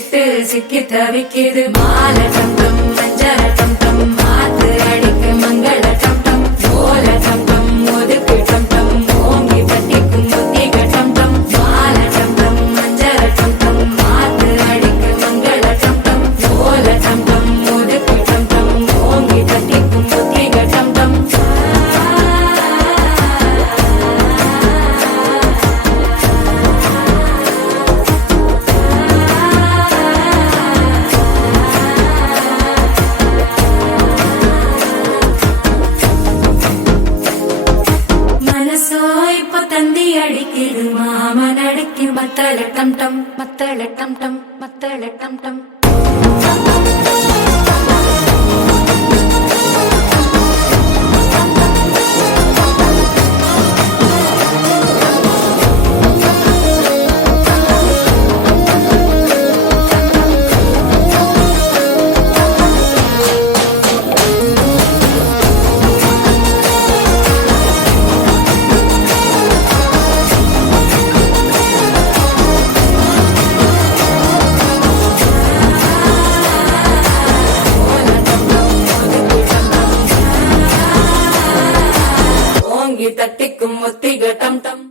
விட்டு சிக்கி தவிக்குது மாலை டம் டம் மஞ்சள் டம் டம் மாத்து அடிக்கு மங்கள டம் டம் ஓல டம் டம் ஒதுக்கு டம் டம் ஓங்கி தட்டிக்கும் முத்திக டம் டம் மாலை டம் டம் மஞ்சள் டம் டம் மாத்து அடிக்கு மங்கள டம் டம் ஓல டம் டம் ஒதுக்கு டம் டம் ஓங்கி தட்டிக்கும் முத்திக டம் டம் தந்தி அடிக்குது மாமன் அடிக்கு மத்தள டம் டம் மத்தள டம் டம் மத்தள டம் டம் தட்டிக்கும் முத்திக டம் டம்